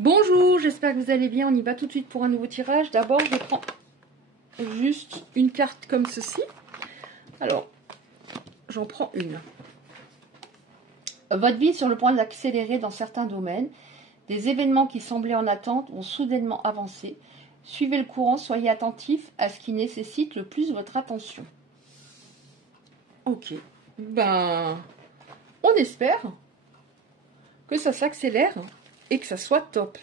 Bonjour, j'espère que vous allez bien. On y va tout de suite pour un nouveau tirage. D'abord, je prends juste une carte comme ceci. Alors, j'en prends une. Votre vie est sur le point d'accélérer dans certains domaines. Des événements qui semblaient en attente vont soudainement avancer. Suivez le courant, soyez attentif à ce qui nécessite le plus votre attention. Ok. Ben, on espère que ça s'accélère et que ça soit top.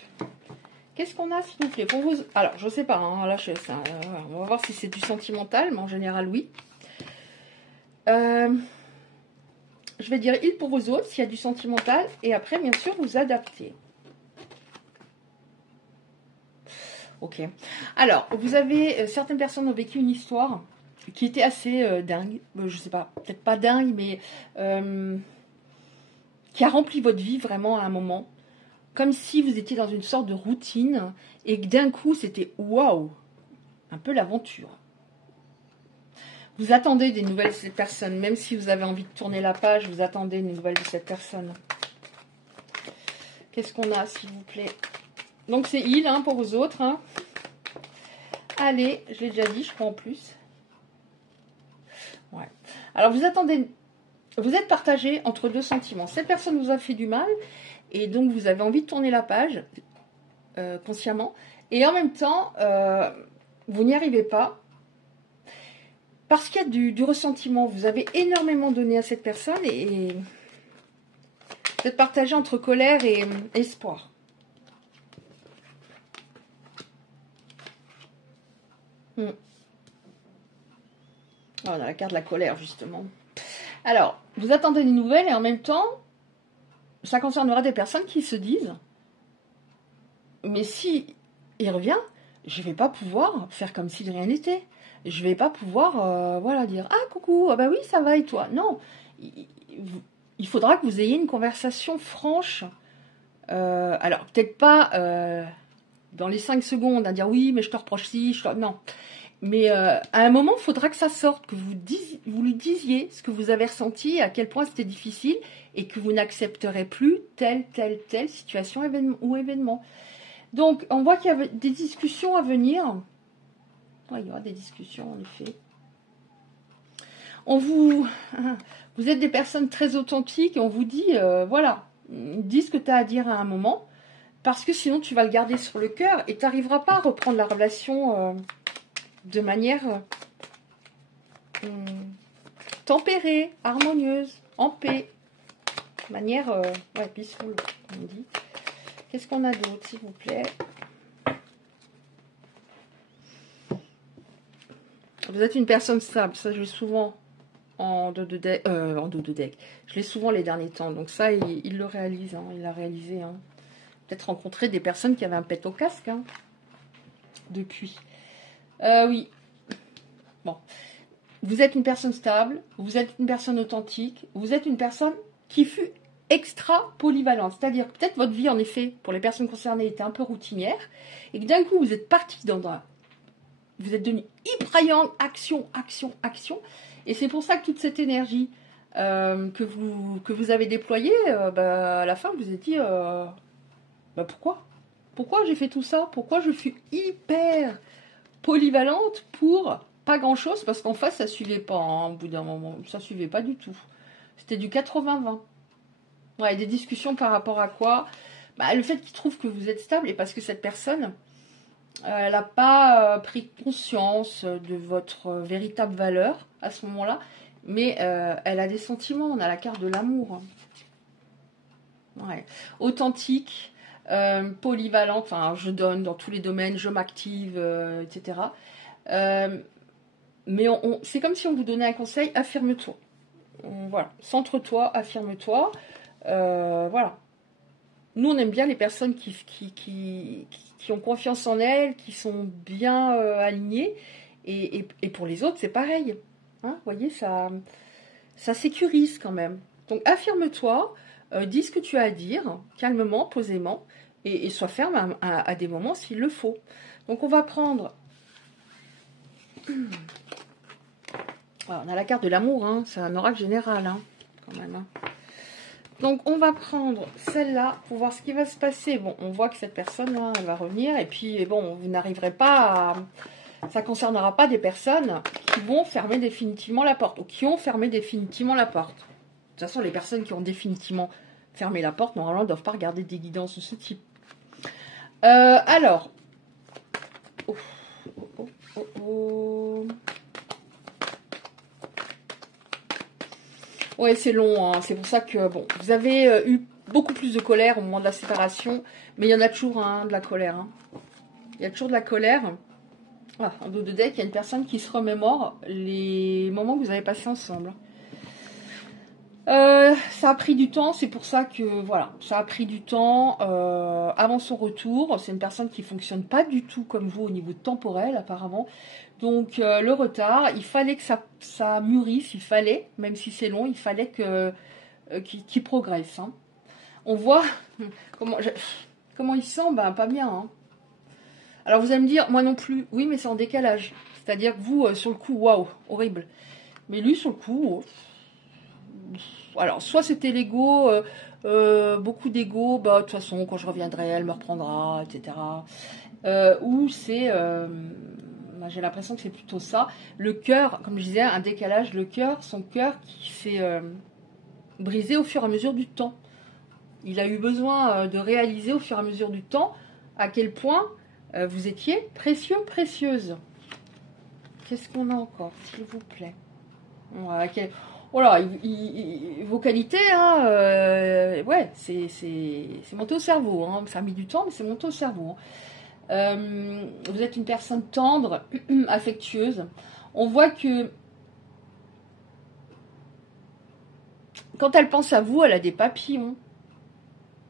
Qu'est-ce qu'on a, s'il vous plaît, pour vous? Alors, je sais pas, hein, là, on va voir si c'est du sentimental, mais en général, oui. Je vais dire il pour vous autres, s'il y a du sentimental, et après, bien sûr, vous adaptez. Ok. Alors, vous avez, certaines personnes ont vécu une histoire qui était assez dingue. Je sais pas, peut-être pas dingue, mais qui a rempli votre vie vraiment à un moment. Comme si vous étiez dans une sorte de routine et que d'un coup, c'était waouh, un peu l'aventure. Vous attendez des nouvelles de cette personne, même si vous avez envie de tourner la page, vous attendez des nouvelles de cette personne. Qu'est-ce qu'on a, s'il vous plaît? Donc, c'est il, hein, pour vous autres. Hein. Allez, je l'ai déjà dit, je crois en plus. Ouais. Alors, vous attendez, vous êtes partagé entre deux sentiments. Cette personne vous a fait du mal, et donc vous avez envie de tourner la page, consciemment. Et en même temps, vous n'y arrivez pas. Parce qu'il y a du ressentiment, vous avez énormément donné à cette personne et vous êtes partagé entre colère et espoir. On a la carte de la colère, justement. Alors, vous attendez des nouvelles et en même temps, ça concernera des personnes qui se disent « Mais si il revient, je ne vais pas pouvoir faire comme si de rien n'était. Je ne vais pas pouvoir voilà, dire « Ah, coucou, ah bah oui, ça va et toi ?» Non, il faudra que vous ayez une conversation franche. Alors, peut-être pas dans les 5 secondes à dire « Oui, mais je te reproche ci, je te... » Non. Mais à un moment, il faudra que ça sorte, que vous lui disiez ce que vous avez ressenti, à quel point c'était difficile, et que vous n'accepterez plus telle situation ou événement. Donc, on voit qu'il y a des discussions à venir. Ouais, il y aura des discussions, en effet. Vous êtes des personnes très authentiques, et on vous dit, voilà, dis ce que tu as à dire à un moment, parce que sinon, tu vas le garder sur le cœur, et tu n'arriveras pas à reprendre la relation... de manière tempérée, harmonieuse, en paix. De manière ouais, peaceful, on dit. Qu'est-ce qu'on a d'autre, s'il vous plaît? Vous êtes une personne stable. Ça, je l'ai souvent en dos de deck. Je l'ai souvent les derniers temps. Donc ça, il le réalise. Hein, il l'a réalisé. Hein. Peut-être rencontrer des personnes qui avaient un pet au casque. Hein, depuis. Oui. Bon. Vous êtes une personne stable, vous êtes une personne authentique, vous êtes une personne qui fut extra polyvalente. C'est-à-dire que peut-être votre vie, en effet, pour les personnes concernées, était un peu routinière, et que d'un coup, vous êtes parti vous êtes devenu hyper action, et c'est pour ça que toute cette énergie que vous avez déployée, à la fin, vous vous êtes dit, pourquoi? Pourquoi j'ai fait tout ça? Pourquoi je suis hyper polyvalente pour... pas grand chose, parce qu'en face, ça suivait pas, hein, au bout d'un moment. Ça suivait pas du tout. C'était du 80-20. Ouais, des discussions par rapport à quoi? Le fait qu'il trouve que vous êtes stable, et parce que cette personne, elle n'a pas pris conscience de votre véritable valeur à ce moment-là, mais elle a des sentiments. On a la carte de l'amour. Ouais. Authentique, polyvalente, enfin, je donne dans tous les domaines, je m'active, etc. Mais c'est comme si on vous donnait un conseil, affirme-toi. Voilà, centre-toi, affirme-toi. Voilà. Nous, on aime bien les personnes qui ont confiance en elles, qui sont bien alignées. Et pour les autres, c'est pareil. Hein, vous voyez, ça sécurise quand même. Donc, affirme-toi, dis ce que tu as à dire, calmement, posément, et sois ferme à des moments s'il le faut. Donc, on va prendre... Alors, on a la carte de l'amour, hein. C'est un oracle général, hein, quand même. Hein. Donc, on va prendre celle-là pour voir ce qui va se passer. Bon, on voit que cette personne-là, elle va revenir. Et puis, bon, vous n'arriverez pas à... Ça ne concernera pas des personnes qui vont fermer définitivement la porte ou qui ont fermé définitivement la porte. De toute façon, les personnes qui ont définitivement fermé la porte, normalement, ne doivent pas regarder des guidances de ce type. Alors... Ouais, c'est long, hein. C'est pour ça que, bon, vous avez eu beaucoup plus de colère au moment de la séparation, mais il y en a toujours de la colère. Hein. Il y a toujours de la colère. Ah, en dos de deck, il y a une personne qui se remémore les moments que vous avez passés ensemble. Ça a pris du temps, c'est pour ça que, voilà, ça a pris du temps avant son retour. C'est une personne qui ne fonctionne pas du tout comme vous au niveau temporel, apparemment. Donc, le retard, il fallait que ça mûrisse, il fallait, même si c'est long, il fallait qu'il progresse. Hein. On voit comment il sent, ben, pas bien. Hein. Alors, vous allez me dire, moi non plus, oui, mais c'est en décalage. C'est-à-dire que vous, sur le coup, waouh, horrible. Mais lui, sur le coup... Alors, soit c'était l'ego, beaucoup d'ego, bah, de toute façon, quand je reviendrai, elle me reprendra, etc. Ou c'est, j'ai l'impression que c'est plutôt ça. Le cœur, comme je disais, un décalage, le cœur, son cœur qui s'est brisé au fur et à mesure du temps. Il a eu besoin de réaliser au fur et à mesure du temps à quel point vous étiez précieux, précieuse. Qu'est-ce qu'on a encore, s'il vous plaît? Voilà, vos qualités, hein, ouais, c'est monté au cerveau. Hein, ça a mis du temps, mais c'est monté au cerveau. Vous êtes une personne tendre, affectueuse. On voit que quand elle pense à vous, elle a des papillons.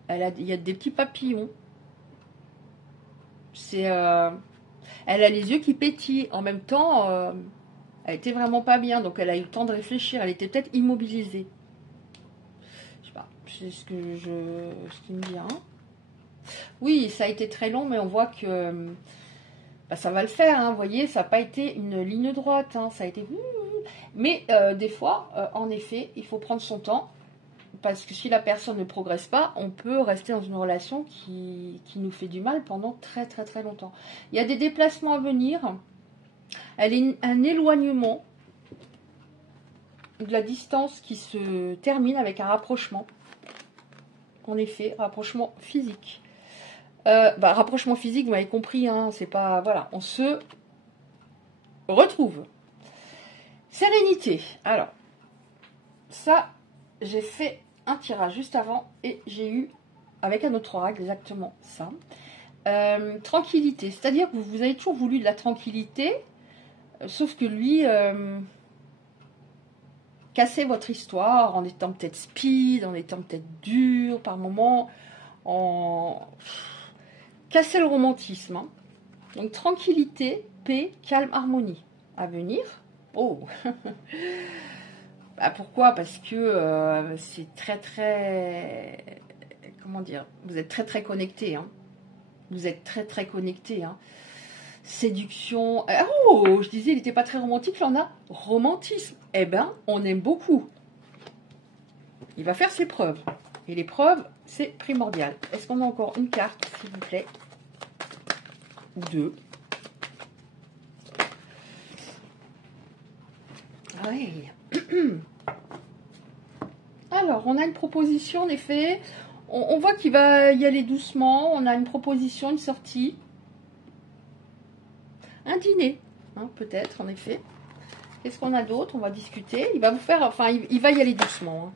Il y a des petits papillons. Elle a les yeux qui pétillent. En même temps... elle était vraiment pas bien, donc elle a eu le temps de réfléchir. Elle était peut-être immobilisée. Je sais pas, c'est ce qu'il me dit. Hein. Oui, ça a été très long, mais on voit que bah, ça va le faire. Hein, vous voyez, ça n'a pas été une ligne droite. Hein, ça a été... Mais des fois, en effet, il faut prendre son temps. Parce que si la personne ne progresse pas, on peut rester dans une relation qui nous fait du mal pendant très très très longtemps. Il y a des déplacements à venir. Elle est un éloignement de la distance qui se termine avec un rapprochement. En effet, rapprochement physique. Rapprochement physique, vous m'avez compris, hein, c'est pas... Voilà, on se retrouve. Sérénité. Alors, ça, j'ai fait un tirage juste avant et j'ai eu, avec un autre oracle, exactement ça. Tranquillité, c'est-à-dire que vous avez toujours voulu de la tranquillité, sauf que lui cassait votre histoire en étant peut-être speed, en étant peut-être dur par moments, casser le romantisme. Hein. Donc tranquillité, paix, calme, harmonie. À venir. Oh bah, pourquoi? Parce que c'est très très... Comment dire? Vous êtes très très connecté. Hein. Vous êtes très très connecté. Hein. Séduction. Oh, je disais, il n'était pas très romantique. Là, on a romantisme. Eh ben, on aime beaucoup. Il va faire ses preuves. Et les preuves, c'est primordial. Est-ce qu'on a encore une carte, s'il vous plaît? Ou deux. Oui. Alors, on a une proposition, en effet. On voit qu'il va y aller doucement. On a une proposition, une sortie. Un dîner, hein, peut-être, en effet. Qu'est-ce qu'on a d'autre? On va discuter. Il va vous faire... Enfin, il va y aller doucement. Hein.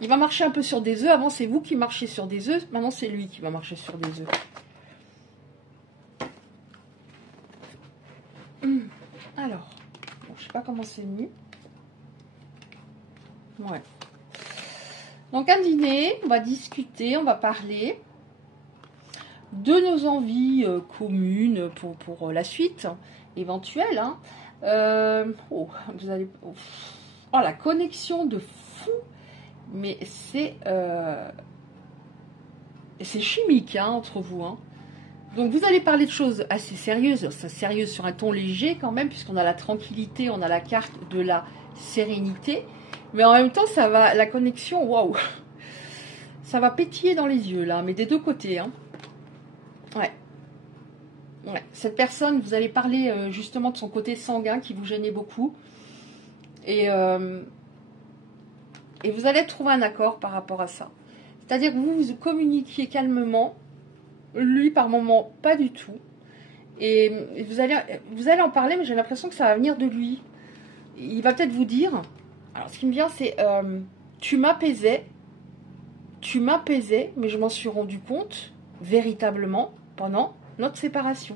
Il va marcher un peu sur des œufs. Avant, c'est vous qui marchez sur des œufs. Maintenant, c'est lui qui va marcher sur des œufs. Alors, bon, je sais pas comment c'est mis. Ouais. Donc, un dîner. On va discuter, on va parler de nos envies communes pour la suite éventuelle. Hein. Vous allez... Oh, la connexion de fou. Mais c'est chimique hein, entre vous. Hein. Donc vous allez parler de choses assez sérieuses. Sérieuses sur un ton léger quand même, puisqu'on a la tranquillité, on a la carte de la sérénité. Mais en même temps, ça va, la connexion, waouh, ça va pétiller dans les yeux, là, mais des deux côtés, hein. Ouais. Ouais. Cette personne, vous allez parler justement de son côté sanguin qui vous gênait beaucoup. Et vous allez trouver un accord par rapport à ça. C'est-à-dire que vous communiquiez calmement, lui par moment pas du tout. Et vous allez en parler, mais j'ai l'impression que ça va venir de lui. Il va peut-être vous dire, alors ce qui me vient c'est, tu m'apaisais, mais je m'en suis rendu compte véritablement pendant notre séparation.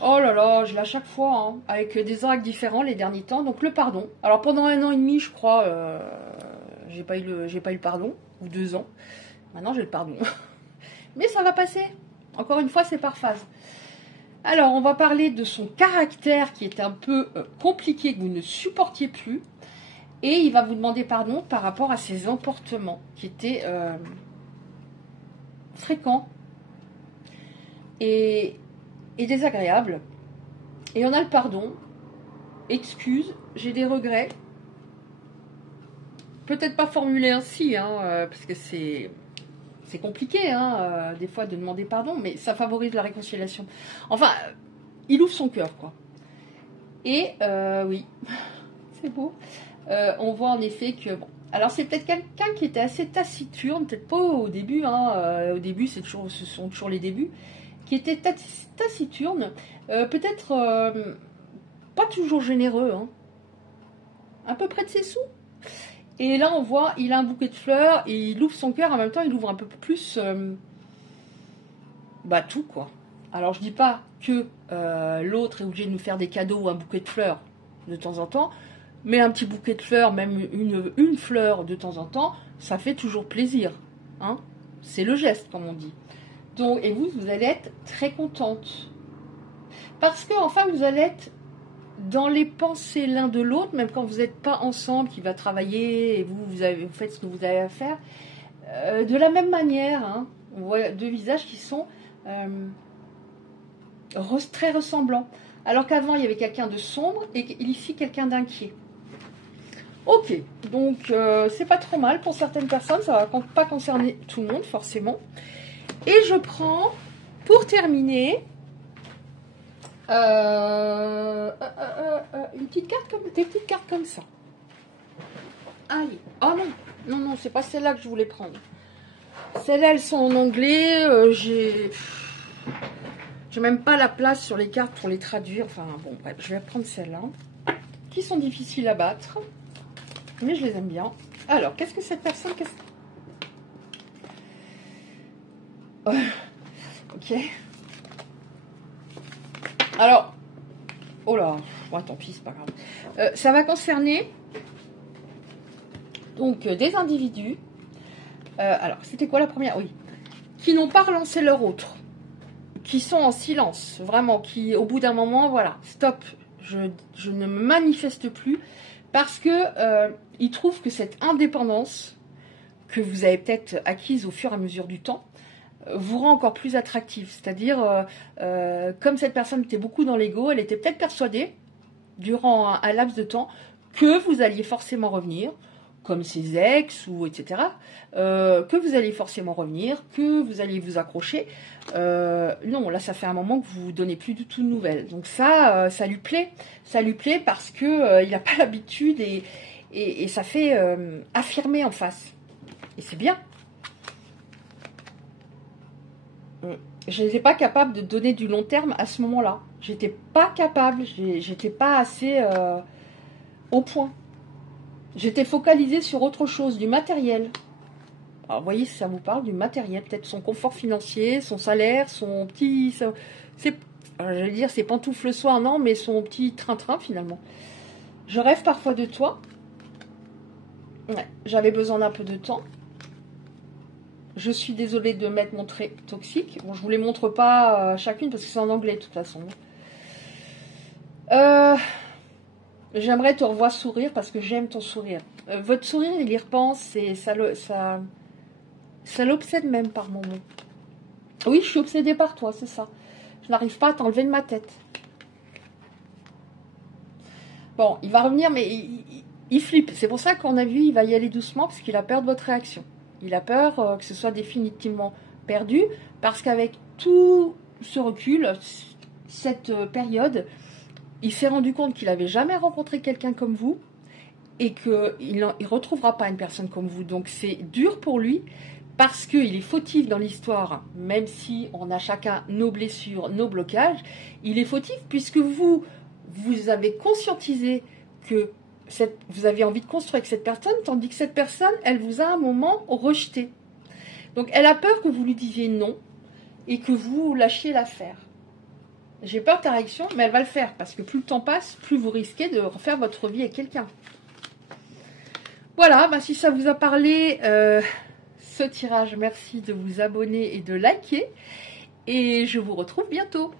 Oh là là, je l'ai à chaque fois, hein, avec des actes différents les derniers temps. Donc le pardon. Alors pendant 1 an et demi, je crois, j'ai pas eu le pardon, ou 2 ans. Maintenant j'ai le pardon. Mais ça va passer. Encore une fois, c'est par phase. Alors on va parler de son caractère qui est un peu compliqué, que vous ne supportiez plus. Et il va vous demander pardon par rapport à ses emportements qui étaient fréquents et désagréables. Et on a le pardon. Excuse, j'ai des regrets. Peut-être pas formulé ainsi, hein, parce que c'est compliqué, hein, des fois, de demander pardon, mais ça favorise la réconciliation. Enfin, il ouvre son cœur, quoi. Et, oui, c'est beau. On voit en effet que... Bon, alors, c'est peut-être quelqu'un qui était assez taciturne, peut-être pas au début, hein, au début, ce sont toujours les débuts, qui était taciturne, peut-être pas toujours généreux, hein, à peu près de ses sous. Et là, on voit, il a un bouquet de fleurs, et il ouvre son cœur, en même temps, il ouvre un peu plus, tout, quoi. Alors, je dis pas que l'autre est obligé de nous faire des cadeaux ou un bouquet de fleurs de temps en temps, mais un petit bouquet de fleurs, même une fleur de temps en temps, ça fait toujours plaisir, hein. C'est le geste, comme on dit. Donc, et vous allez être très contente. Parce que, enfin, vous allez être dans les pensées l'un de l'autre, même quand vous n'êtes pas ensemble, qui va travailler, et vous faites ce que vous avez à faire, de la même manière, hein. On voit deux visages qui sont très ressemblants. Alors qu'avant, il y avait quelqu'un de sombre, et ici, quelqu'un d'inquiet. Ok, donc c'est pas trop mal pour certaines personnes, ça va pas concerner tout le monde, forcément. Et je prends, pour terminer, des petites cartes comme ça. Allez. Oh non, c'est pas celle-là que je voulais prendre. Celles-là, elles sont en anglais. J'ai même pas la place sur les cartes pour les traduire. Enfin, bon, bref, je vais prendre celles-là. Qui sont difficiles à battre. Mais je les aime bien. Alors, qu'est-ce que cette personne... Ok. Alors, oh là, ouais, tant pis, c'est pas grave. Ça va concerner donc des individus. Alors, c'était quoi la première? Oui. Qui n'ont pas relancé leur autre. Qui sont en silence, vraiment. Qui, au bout d'un moment, voilà, stop. Je ne me manifeste plus. Parce que ils trouvent que cette indépendance que vous avez peut-être acquise au fur et à mesure du temps vous rend encore plus attractive. C'est-à-dire, comme cette personne était beaucoup dans l'ego, elle était peut-être persuadée, durant un laps de temps, que vous alliez forcément revenir, comme ses ex, ou etc., que vous alliez forcément revenir, que vous alliez vous accrocher. Non, là, ça fait un moment que vous ne donnez plus du tout de nouvelles. Donc ça, ça lui plaît. Ça lui plaît parce qu'il n'a pas l'habitude et ça fait affirmer en face. Et c'est bien. Je n'étais pas capable de donner du long terme à ce moment-là. J'étais pas capable, j'étais pas assez au point. J'étais focalisée sur autre chose, du matériel. Alors, vous voyez, si ça vous parle, du matériel, peut-être son confort financier, son salaire, son petit... J'allais dire ses pantoufles le soir, non, mais son petit train-train, finalement. Je rêve parfois de toi. Ouais, j'avais besoin d'un peu de temps. Je suis désolée de m'être montrée toxique. Bon, je ne vous les montre pas chacune parce que c'est en anglais de toute façon. J'aimerais te revoir sourire parce que j'aime ton sourire. Votre sourire, il y repense et ça l'obsède même par moments. Oui, je suis obsédée par toi, c'est ça. Je n'arrive pas à t'enlever de ma tête. Bon, il va revenir, mais il flippe. C'est pour ça qu'on a vu, il va y aller doucement, parce qu'il a peur de votre réaction. Il a peur que ce soit définitivement perdu, parce qu'avec tout ce recul, cette période, il s'est rendu compte qu'il n'avait jamais rencontré quelqu'un comme vous, et qu'il ne retrouvera pas une personne comme vous. Donc c'est dur pour lui, parce qu'il est fautif dans l'histoire, même si on a chacun nos blessures, nos blocages, il est fautif puisque vous avez conscientisé que vous avez envie de construire avec cette personne, tandis que cette personne, elle vous a à un moment rejeté. Donc elle a peur que vous lui disiez non et que vous lâchiez l'affaire. J'ai peur de ta réaction, mais elle va le faire, parce que plus le temps passe, plus vous risquez de refaire votre vie avec quelqu'un. Voilà, bah si ça vous a parlé, ce tirage, merci de vous abonner et de liker. Et je vous retrouve bientôt.